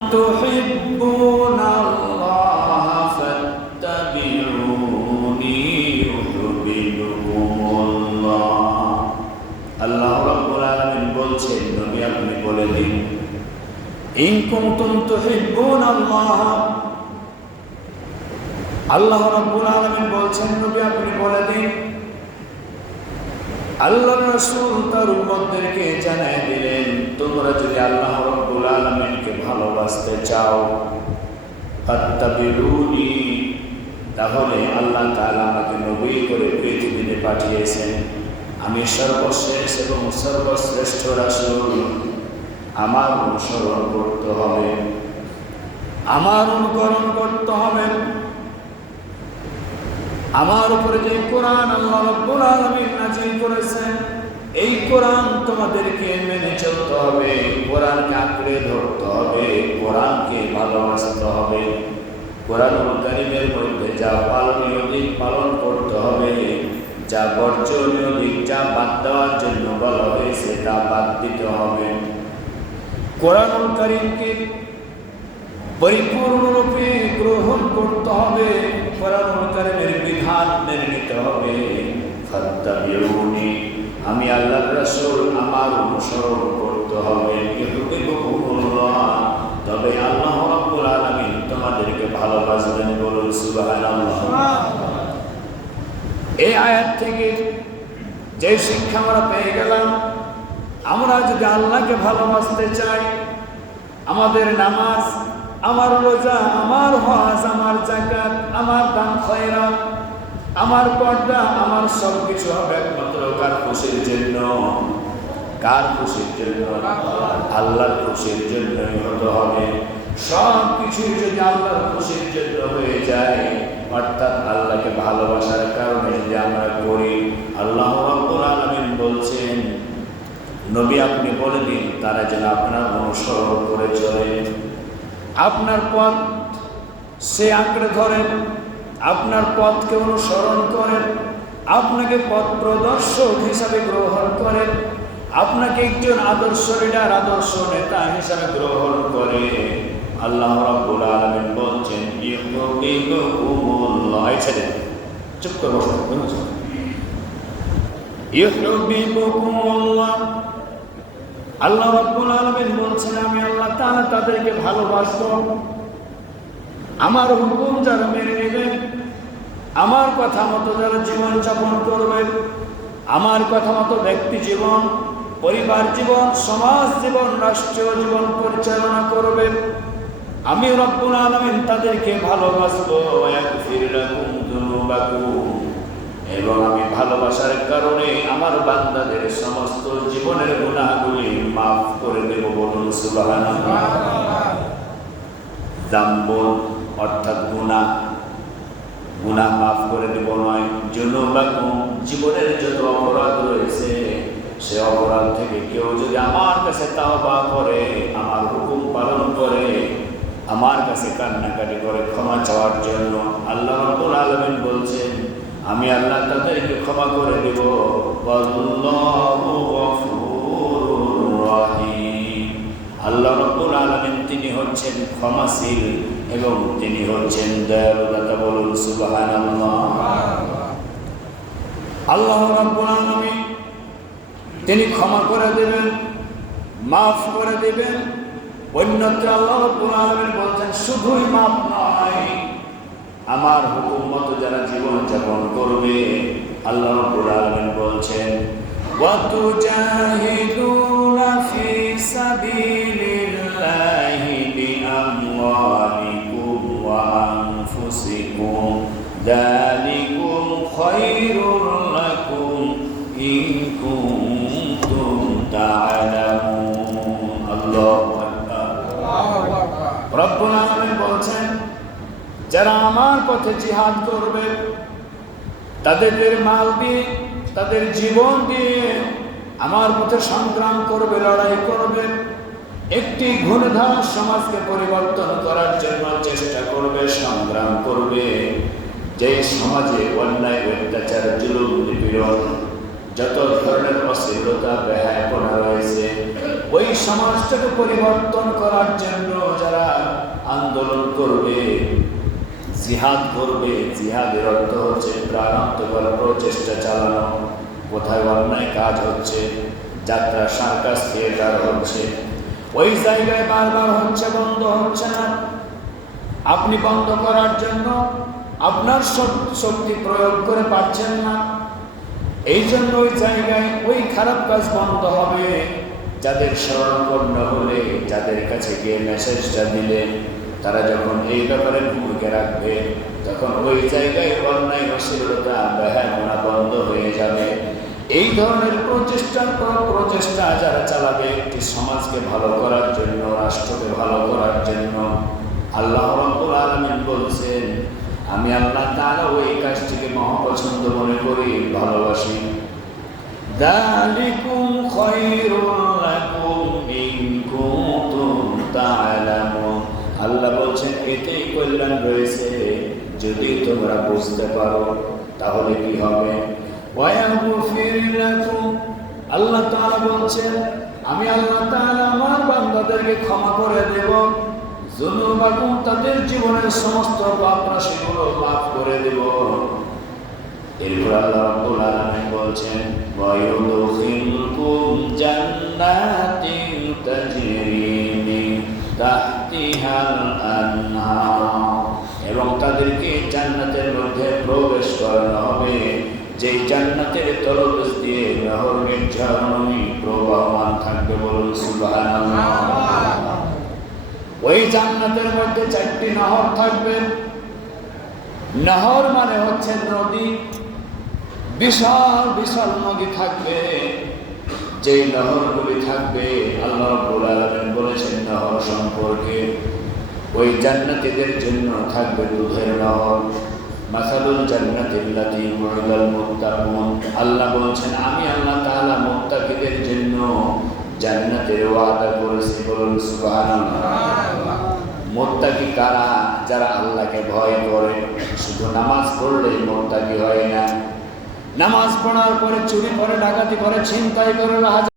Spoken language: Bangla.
تحبون الله فاتبعوني يحببكم الله আল্লাহ রাব্বুল আলামিন বলছেন নবী আপনি বলে দিন ইন কুনতুম তুহিব্বুন আল্লাহ রাব্বুল আলামিন বলছেন নবী আপনি বলে দিন আল্লাহর রাসূল তার উম্মতদেরকে জানায় দিলেন তোমরা যদি আল্লাহ রাব্বুল আলামিনকে ভালোবাসতে চাও ফাত্তাবিউনি তাহলে আল্লাহ তাআলা আমাকে নবী করে পৃথিবীতে পাঠিয়েছেন আমি সর্বশেষ এবং সর্বশ্রেষ্ঠ রাসূল আমার অনুসরণ করতে হবে আমার অনুকরণ করতে হবে আমার উপরে যে কোরআন আল্লাহ রাব্বুল আলামিন নাযিল করেছেন এই কোরআন তোমাদেরকে মেনে চলতে হবে কোরআনকে আঁকড়ে ধরতে হবে কোরআনকে ভালোবাসতে হবে কোরআনুল কারীমের মধ্যে যা পালনীয় দিক পালন করতে হবে যা বর্জনীয় দিক যা বাদ দেওয়ার জন্য বলা হয়েছে তা বাদ দিতে হবে কোরআনুল কারীমকে পরিপূর্ণরূপে গ্রহণ করতে হবে কোরআনুল কারীমের বিধান মেনে নিতে হবে ফাত্তাবিউনি আমি আল্লাহর রাসূল আমার অনুসরণ করতে হবে ইউহিব্বুকুমুল্লাহ তবে আল্লাহ রাব্বুল আলামিন তোমাদেরকে ভালোবাসবেন বলুন সুবহানাল্লাহ এই আয়াত থেকে যে শিক্ষা আমরা পেয়ে গেলাম আমরা যদি আল্লাহকে ভালোবাসতে চাই আমাদের নামাজ আমার রোজা আমার হজ আমার যাকাত আমার দান খয়রাত আমার পর্দা আমার সবকিছু হবে একমাত্র কার খুশির জন্য কার খুশির জন্য আল্লাহর খুশির জন্যই হতে হবে সব কিছু যদি আল্লাহর খুশির জন্য হয়ে যায় অর্থাৎ আল্লাহকে ভালোবাসার কারণে যদি আমরা করি আল্লাহ রাব্বুল আলামিন বলছেন নবী আপনি বলে দিন তারা যেন আপনার অনুসরণ করে চলে আপনার পথ সে আঁকড়ে ধরেন আপনার পথকে অনুসরণ করেন আপনাকে পথ প্রদর্শক হিসাবে গ্রহণ করেন আপনাকে একজন আদর্শ লিডার আদর্শ নেতা হিসাবে গ্রহণ করে আল্লাহ রাব্বুল আলামিন বলছেন ইউহিব্বুকুমুল্লাহ চুপ করে বসো ইউহিব্বুকুমুল্লাহ আল্লাহ রাব্বুল আলামিন বলছেন আমি আল্লাহ তাআলা তাদেরকে ভালোবাসবো আমার হুকুম যারা মেনে নেবেন আমার কথা মতো যারা জীবন যাপন করবেন আমার কথা মতো ব্যক্তি জীবন পরিবার জীবন সমাজ জীবন রাষ্ট্রীয় জীবন পরিচালনা করবেন আমি রব্বুল আলামিন তাদেরকে ভালোবাসবো ইয়াগফির লাকুম যুনুবাকুম এবং আমি ভালোবাসার কারণে আমার বান্দাদের সমস্ত জীবনের গুনাহগুলি মাফ করে দেব বলুন সুবহানাল্লাহ যাম্ব অর্থাৎ গুনাহ মাফ করে দেব নয় যুনুবাকুম জীবনের যত অপরাধ রয়েছে সে অপরাধ থেকে কেউ যদি আমার কাছে তাওবা করে আমার হুকুম পালন করে আমার কাছে কান্নাকাটি করে ক্ষমা চাওয়ার জন্য আল্লাহ রাব্বুল আলামিন বলছেন আমি আল্লাহ তাদেরকে ক্ষমা করে দেব আল্লাহু গফুরুর রহিম আল্লাহ রাব্বুল আলামিন তিনি হচ্ছেন ক্ষমাশীল এবং তিনি হচ্ছেন দয়ালু দাতা বলুন সুবহানাল্লাহ আল্লাহ রাব্বুল আলামিন তিনি ক্ষমা করে দেবেন মাফ করে দেবেন অন্যত্র আল্লাহ রাব্বুল আলামিন বলছেন শুধুই মাফ নয় আমার হুকুম মতো যারা জীবন যাপন করবে আল্লাহ রাব্বুল আলামিন বলছেন ওয়া তুজাহিদুনা ফি সাবিলিল্লাহি বিআমওয়ালিকুম ওয়া আনফুসিকুম যালিকুম খায়রুল লাকুম ইন কুনতুম তা'লামুন আল্লাহু আকবার রব্বুল আলামিন বলছেন যারা আমার পথে জিহাদ করবে তাদের মাল দিয়ে তাদের জীবন দিয়ে আমার পথে সংগ্রাম করবে লড়াই করবে একটি ঘূর্ণিধারা সমাজকে পরিবর্তন করার জন্য চেষ্টা করবে সংগ্রাম করবে যে সমাজে অন্যায় অত্যাচার জুলুম নিপীড়ন যত ধরনের অশ্লীলতা বেহায়াপনা রয়েছে ওই সমাজটাকে পরিবর্তন করার জন্য যারা করবে, জিহাদ করবে। জিহাদের অর্থ হচ্ছে প্রাণান্তকর প্রচেষ্টা চালানো। কোথায় অন্যায় কাজ হচ্ছে, যাত্রা সার্কাস থিয়েটার হচ্ছে, ওই জায়গায় বারবার হচ্ছে, বন্ধ হচ্ছে না। আপনি বন্ধ করার জন্য আপনার শক্তি প্রয়োগ করে পারছেন না, এই জন্য ওই জায়গায় ওই খারাপ কাজ বন্ধ হবে। যাদের শরণাপন্ন হলে, যাদের কাছে গিয়ে মেসেজটা দিলে, তারা যখন এই ব্যাপারে ভূমিকা রাখবে, তখন ওই জায়গায় অন্যায় অশ্লীলতা বেহায়াপনা বন্ধ হয়ে যাবে। এই ধরনের প্রচেষ্টার পর প্রচেষ্টা যারা চালাবে একটি সমাজকে ভালো করার জন্য, রাষ্ট্রকে ভালো করার জন্য, আল্লাহ রাব্বুল আলামিন বলছেন, আমি আল্লাহ তাআলা ওই কাজটিকে মহাপছন্দ মনে করি, ভালোবাসি। যালিকুম খায়রুল লাকুম ইন কুনতুম তা'লামুন। আল্লাহ বলছেন এতেই কল্যাণ রয়েছে, যদি তোমরা বুঝতে পারো। তাহলে কি হবে? ওয়া ইয়াগফির লাকুম। আল্লাহ তাআলা বলছেন, আমি আল্লাহ তাআলা আমার বান্দাদেরকে ক্ষমা করে দেব। যুনুবাকুম, তাদের জীবনের সমস্ত পাপ রাশিগুলো মাফ করে দেব। এরপর আল্লাহ রাব্বুল আলামিন বলছেন, ওয়া ইউদখিলকুম জান্নাতিন তাজরি মিন তাহতিহাল আনহার। এবং তাদেরকে জান্নাতের মধ্যে প্রবেশ করানো হবে, যে জান্নাতের তলদেশ দিয়ে নহরের ঝরনা প্রবাহমান থাকবে। বলুন সুবহানাল্লাহ। ওই জান্নাতের মধ্যে 4টি নহর থাকবে। নহর মানে হচ্ছে নদী, বিশাল বিশাল নদী থাকবে। যে নহরগুলি থাকবে, আল্লাহ রাব্বুল আলামিন বলেছেন নহর সম্পর্কে, ওই জান্নাতীদের জন্য থাকবে দুধের নহর। মাসালুল জান্নাতিল্লাতী উইদাল মুত্তাকুন। আল্লাহ বলছেন, আমি আল্লাহ তাআলা মুত্তাকিদের জন্য জান্নাতের ওয়াদা করেছি। বলুন সুবহানাল্লাহ। মুত্তাকি কারা? যারা আল্লাহকে ভয় করে। শুধু নামাজ পড়লেই মুত্তাকি হয় না, নামাজ পড়ার পরে চুরি করে, ডাকাতি করে, ছিনতাই করে,